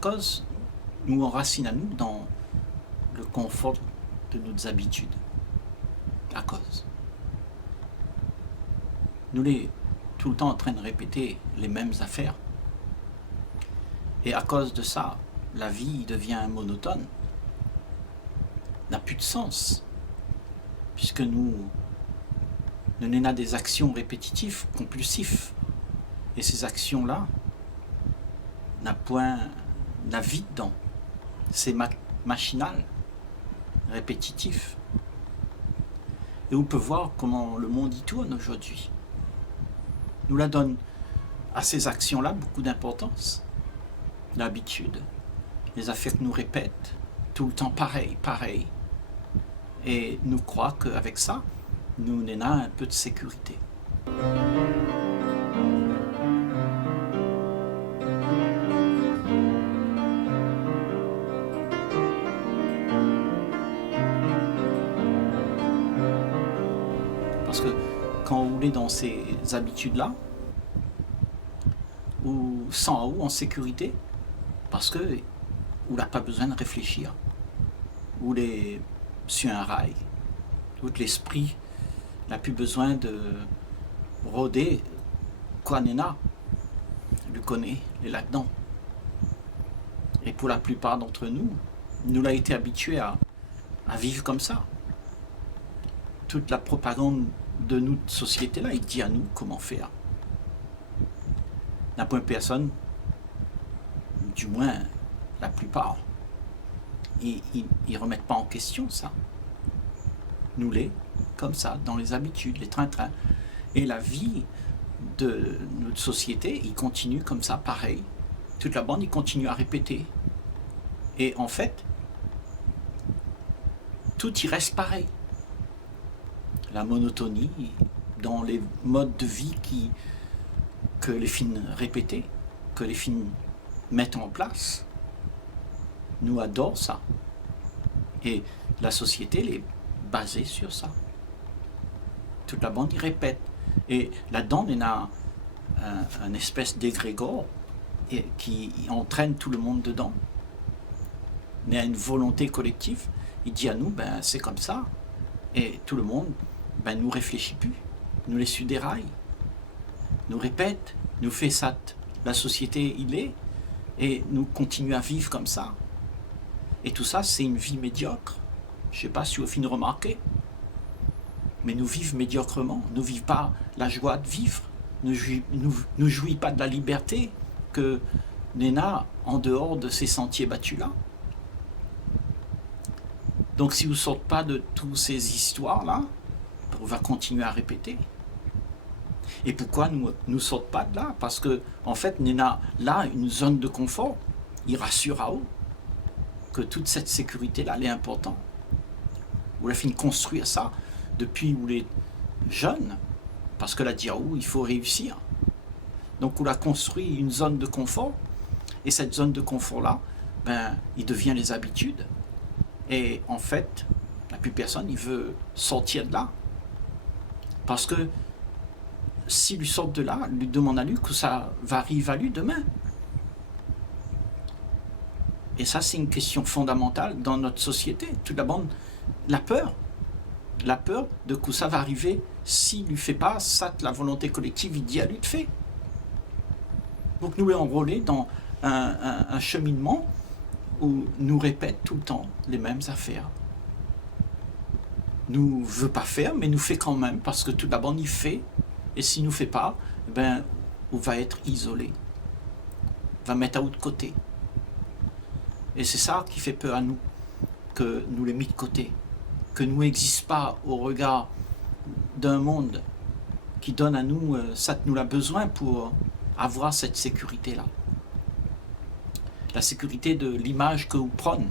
cause nous enracine à nous dans le confort de nos habitudes. À cause. Nous sommes tout le temps en train de répéter les mêmes affaires. Et à cause de ça, la vie devient monotone, n'a plus de sens, puisque nous n'avons des actions répétitives, compulsives. Et ces actions-là n'a point la vie dedans. C'est machinal, répétitif. Et on peut voir comment le monde y tourne aujourd'hui. Nous la donne à ces actions-là beaucoup d'importance. L'habitude, les affaires que nous répètent, tout le temps pareil. Et nous croyons qu'avec ça, nous avons un peu de sécurité. Parce que quand vous êtes dans ces habitudes-là, ou sans ou en sécurité, parce que vous n'avez pas besoin de réfléchir, vous êtes sur un rail, où l'esprit n'a plus besoin de rôder quoi nena, le connaît, les là-dedans. Et pour la plupart d'entre nous, nous l'avons été habitués à vivre comme ça. Toute la propagande de notre société-là, il dit à nous comment faire. N'a point personne, du moins la plupart, ils ne remettent pas en question ça. Nous les, comme ça, dans les habitudes, les trains-trains. Et la vie de notre société, il continue comme ça, pareil. Toute la bande, il continue à répéter. Et en fait, tout y reste pareil. La monotonie dans les modes de vie que les films répétés, que les films mettent en place, nous adorons ça. Et la société, elle est basée sur ça. Toute la bande y répète. Et là-dedans, il y a un espèce d'égrégore qui entraîne tout le monde dedans. Il y a une volonté collective. Il dit à nous, ben c'est comme ça. Et tout le monde, ben nous réfléchit plus. Nous les suit des rails. Nous répète, nous fait ça. La société, il est. Et nous continuons à vivre comme ça. Et tout ça, c'est une vie médiocre. Je ne sais pas si vous avez remarqué. Mais nous vivons médiocrement. Nous ne vivons pas la joie de vivre. Nous ne jouissons pas de la liberté que Néna en dehors de ces sentiers battus-là. Donc si vous ne sortez pas de toutes ces histoires-là, on va continuer à répéter. Et pourquoi nous ne sortons pas de là? Parce que en fait, Néna, là, une zone de confort, il rassure à eux que toute cette sécurité-là, elle est importante. Vous avez fini de construire ça depuis vous êtes jeune, parce que la Diaou, il faut réussir. Donc on a construit une zone de confort, et cette zone de confort-là, ben, il devient les habitudes. Et en fait, la plus personne, il veut sortir de là. Parce que s'il lui sort de là, lui demande à lui que ça va arriver à lui demain. Et ça, c'est une question fondamentale dans notre société. Tout d'abord, la peur. La peur de que ça va arriver s'il ne lui fait pas ça, la volonté collective, il dit à lui de faire. Donc nous sommes enrôlés dans un cheminement où nous répète tout le temps les mêmes affaires. Nous ne veut pas faire, mais nous fait quand même, parce que tout d'abord, il fait, et s'il ne nous fait pas, ben, on va être isolé. On va mettre à de côté. Et c'est ça qui fait peur à nous, que nous les mis de côté, que nous n'existons pas au regard d'un monde qui donne à nous, ça que nous a besoin pour avoir cette sécurité-là. La sécurité de l'image que vous prenez,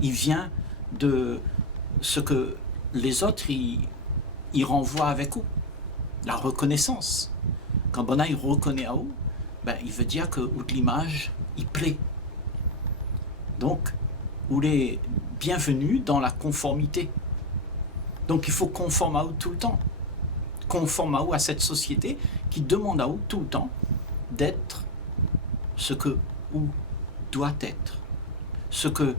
il vient de ce que les autres ils renvoient avec vous, la reconnaissance. Quand Bona il reconnaît à vous, ben, il veut dire que l'image il plaît. Donc, vous êtes bienvenue dans la conformité. Donc il faut conformer à vous tout le temps. Conforme à vous à cette société qui demande à vous tout le temps d'être ce que vous doit être, ce que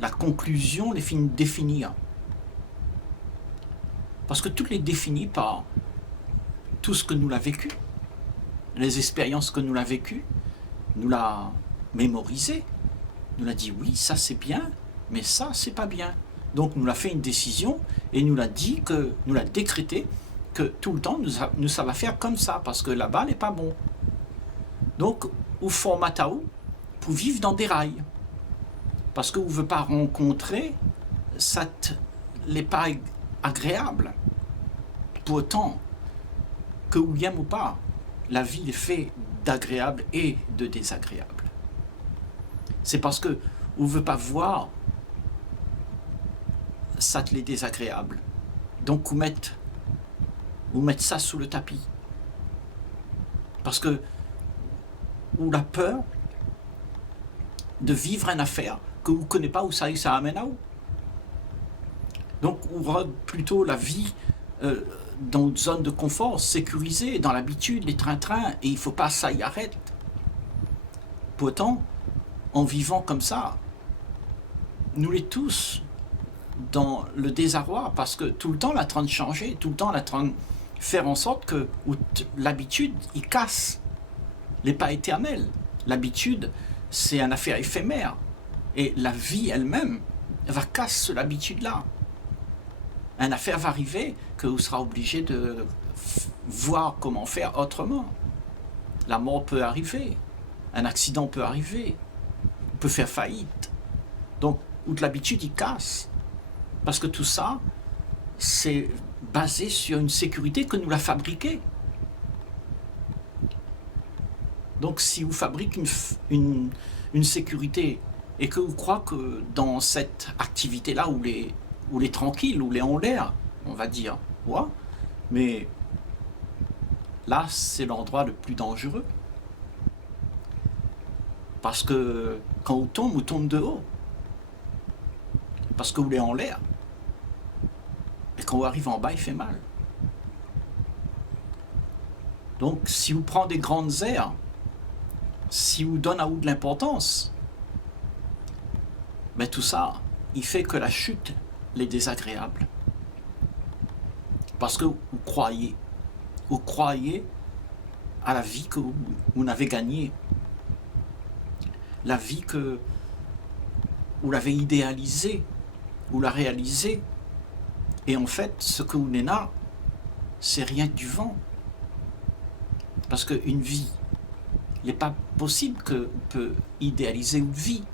la conclusion les finit de définir. Parce que tout les définit par tout ce que nous l'a vécu, les expériences que nous l'a vécues, nous l'a mémorisé, nous l'a dit oui, ça c'est bien, mais ça c'est pas bien. Donc nous l'a fait une décision et nous l'a dit que, nous l'a décrété que tout le temps nous ça va faire comme ça parce que là-bas n'est pas bon. Donc ou formatao pour vivre dans des rails parce que vous ne veut pas rencontrer ça n'est pas agréable. Pour autant que vous l'aimez ou pas, la vie est faite d'agréable et de désagréable. C'est parce que vous ne veut pas voir ça les désagréable. Donc vous mettez ça sous le tapis. Parce que vous la peur de vivre une affaire que vous ne connaissez pas où ça amène à où. Donc vous aurez plutôt la vie dans une zone de confort, sécurisée, dans l'habitude, les trains-trains, et il ne faut pas ça y arrête. Pourtant, en vivant comme ça, nous les tous dans le désarroi, parce que tout le temps la train de changer, tout le temps la train de faire en sorte que l'habitude, il casse, n'est pas éternelle. L'habitude, c'est une affaire éphémère, et la vie elle-même va casser l'habitude-là. Une affaire va arriver que vous serez obligé de voir comment faire autrement. La mort peut arriver, un accident peut arriver, on peut faire faillite. Donc, où de l'habitude, il casse. Parce que tout ça, c'est basé sur une sécurité que nous l'a fabriquée. Donc, si vous fabriquez une sécurité et que vous croyez que dans cette activité-là, où les tranquilles, où les en l'air, on va dire, ouais, mais là, c'est l'endroit le plus dangereux. Parce que quand on tombe de haut. Parce que vous l'êtes en l'air. Et quand vous arrivez en bas, il fait mal. Donc, si vous prenez des grandes airs, si vous donnez à vous de l'importance, mais tout ça, il fait que la chute est désagréable. Parce que vous croyez à la vie que vous n'avez gagnée, la vie que vous l'avez idéalisée, vous la réalisée, et en fait, ce que vous n'êtes là, c'est rien que du vent. Parce qu'une vie, il n'est pas possible qu'on peut idéaliser une vie.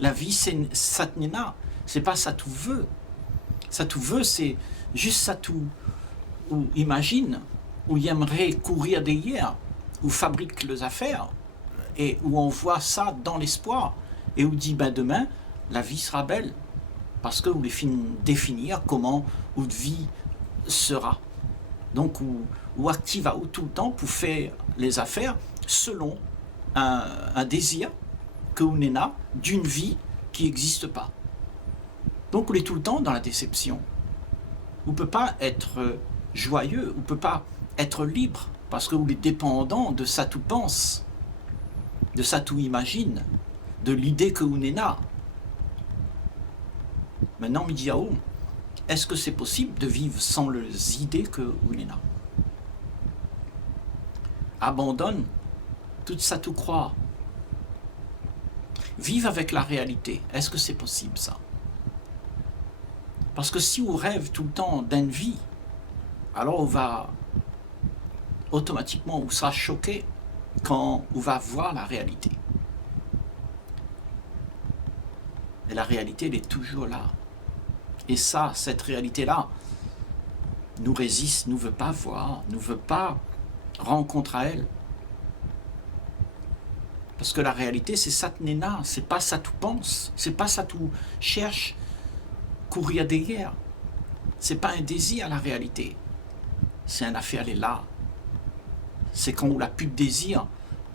La vie, c'est ça n'est là. C'est pas ça tout veut. Ça tout veut, c'est juste ça tout. Ou imagine, où il aimerait courir derrière, où fabrique les affaires, et où on voit ça dans l'espoir, et où dit ben demain, la vie sera belle. Parce que vous les définir comment votre vie sera. Donc, vous activez tout le temps pour faire les affaires selon un désir que vous n'êtes là d'une vie qui n'existe pas. Donc, vous êtes tout le temps dans la déception. Vous ne pouvez pas être joyeux, vous ne pouvez pas être libre parce que vous êtes dépendant de ça tout pense, de ça tout imagine, de l'idée que vous n'êtes là. Maintenant, Midiao, est-ce que c'est possible de vivre sans les idées que vous n'êtes là? Abandonne tout ça, tout croire. Vive avec la réalité. Est-ce que c'est possible ça? Parce que si on rêve tout le temps d'une vie, alors on va automatiquement, on sera choqué quand on va voir la réalité. Et la réalité, elle est toujours là. Et ça, cette réalité-là, nous résiste, nous veut pas voir, nous veut pas rencontrer à elle. Parce que la réalité, c'est ça Néna, c'est pas ça tout pense, c'est pas ça tout cherche, courir derrière. C'est pas un désir la réalité. C'est une affaire, elle est là. C'est quand on n'a plus de désir,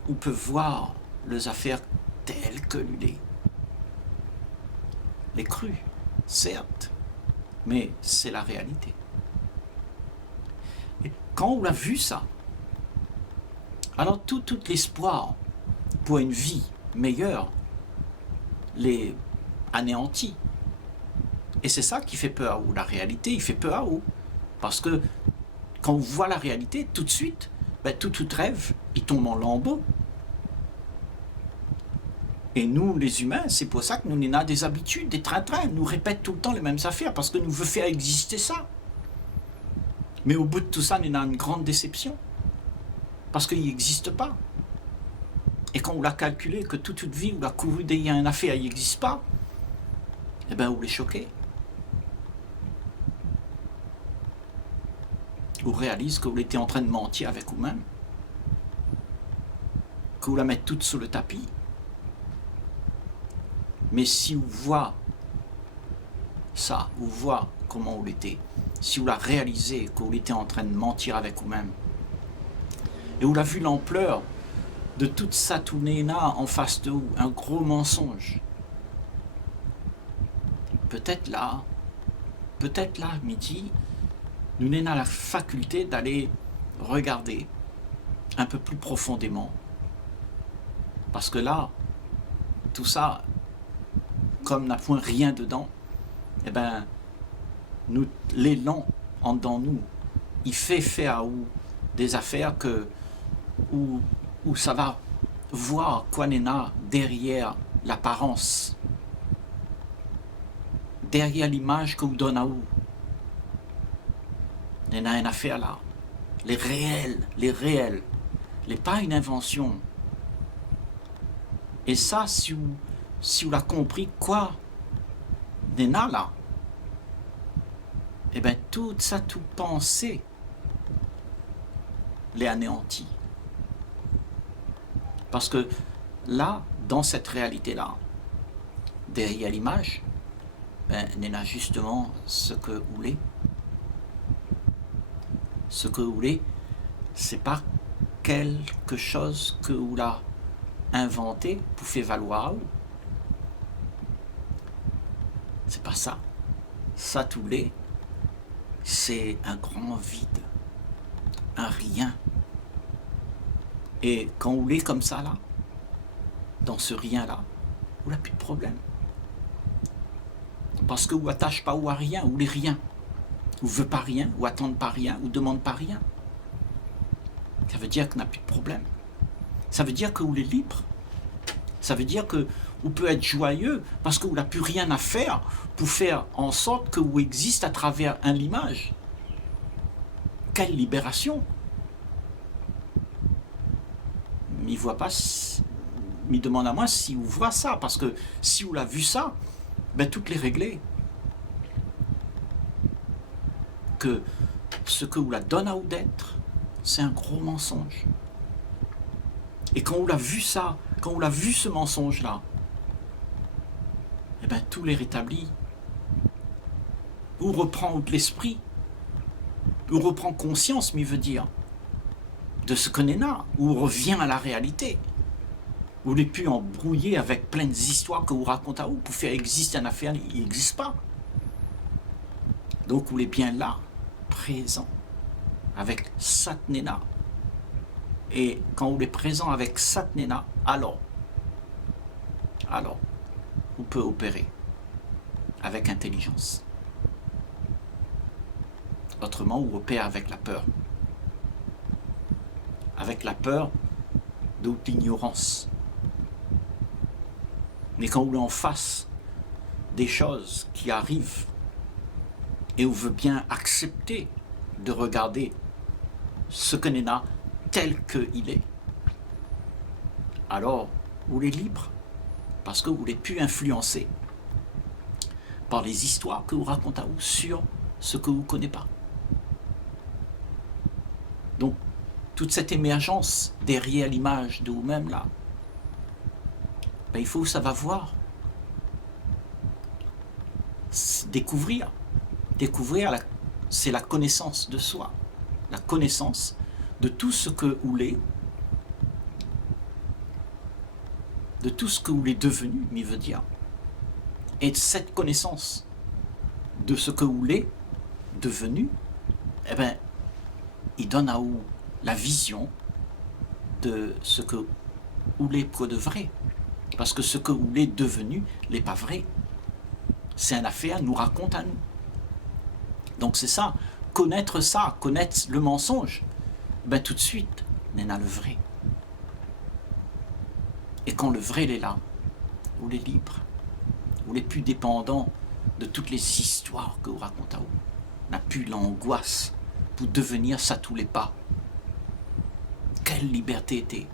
on peut voir les affaires telles que l'est. Les crues, certes, mais c'est la réalité. Et quand on a vu ça, alors tout l'espoir pour une vie meilleurs les anéantit. Et c'est ça qui fait peur, ou la réalité, il fait peur, ou parce que quand on voit la réalité, tout de suite, tout rêve, il tombe en lambeaux. Et nous, les humains, c'est pour ça que nous avons des habitudes, des trains-trains, nous répètent tout le temps les mêmes affaires, parce que nous veut faire exister ça. Mais au bout de tout ça, nous avons une grande déception, parce qu'il n'existe pas. Et quand on l'a calculé, que toute vie, on a couru derrière une affaire, il n'existe pas, eh bien, on est choqué. On réalise que vous était en train de mentir avec vous-même, que vous la mettez toute sous le tapis. Mais si vous voyez ça, vous voyez comment vous l'était, si vous la réalisez que vous était en train de mentir avec vous-même, et vous l'avez vu l'ampleur de toute ça tournéna en face de vous, un gros mensonge, peut-être là, midi, nous n'avons la faculté d'aller regarder un peu plus profondément. Parce que là, tout ça, comme n'a point rien dedans, eh ben, l'élan en dedans nous, il fait faire des affaires où ça va voir quoi n'est là derrière l'apparence, derrière l'image que vous donne à vous. Il y en a une affaire là, les réels, pas une invention. Et ça, si vous l'avez compris, quoi, il y en a là, eh bien toute pensée les anéantit. Parce que là, dans cette réalité-là, derrière l'image, il y en a justement ce que vous voulez. Ce que vous voulez, c'est pas quelque chose que vous l'avez inventé pour faire valoir. C'est pas ça. Ça, tout voulez, c'est un grand vide, un rien. Et quand vous l'êtes comme ça, là, dans ce rien-là, vous n'avez plus de problème. Parce que vous n'attachez pas ou à rien, ou les rien. Ou veut pas rien, ou attendre pas rien, ou demande pas rien. Ça veut dire qu'on n'a plus de problème. Ça veut dire que vous êtes libre. Ça veut dire que vous pouvez être joyeux parce que vous n'avez plus rien à faire pour faire en sorte que vous existez à travers l'image. Quelle libération! Mais il voit pas, il demande à moi si vous voit ça, parce que si vous l'avez vu ça, toutes les réglées. Que ce que vous la donne à vous d'être, c'est un gros mensonge. Et quand on l'a vu ça, quand on l'a vu ce mensonge-là, tout les rétablit. On reprend de l'esprit, on reprend conscience, mais il veut dire, de ce qu'on est là, on revient à la réalité. Vous n'êtes plus embrouillé avec plein d'histoires que vous racontez à vous pour faire exister une affaire, il n'existe pas. Donc vous êtes bien là, présent, avec Satnena. Et quand vous êtes présent avec Satnena, alors, vous pouvez opérer avec intelligence. Autrement, vous opérez avec la peur. Avec la peur de l'ignorance. Mais quand vous êtes en face des choses qui arrivent et vous veut bien accepter de regarder ce que n'est là tel qu'il est, alors vous êtes libre parce que vous n'êtes plus influencé par les histoires que vous racontez à vous sur ce que vous ne connaissez pas. Donc, toute cette émergence derrière l'image de vous-même là, il faut que ça va voir, découvrir, c'est la connaissance de soi, la connaissance de tout ce que vous l'êtes, de tout ce que vous l'êtes devenu, mais veut dire, et cette connaissance de ce que vous l'êtes devenu, il donne à vous la vision de ce que vous l'êtes pour de vrai. Parce que ce que vous l'êtes devenu n'est pas vrai. C'est une affaire, nous raconte à nous. Donc c'est ça, connaître le mensonge, ben tout de suite, on a le vrai. Et quand le vrai est là, vous êtes libre, vous n'êtes plus dépendant de toutes les histoires que vous racontez à vous. On n'a plus l'angoisse pour devenir ça tous les pas. Quelle liberté était.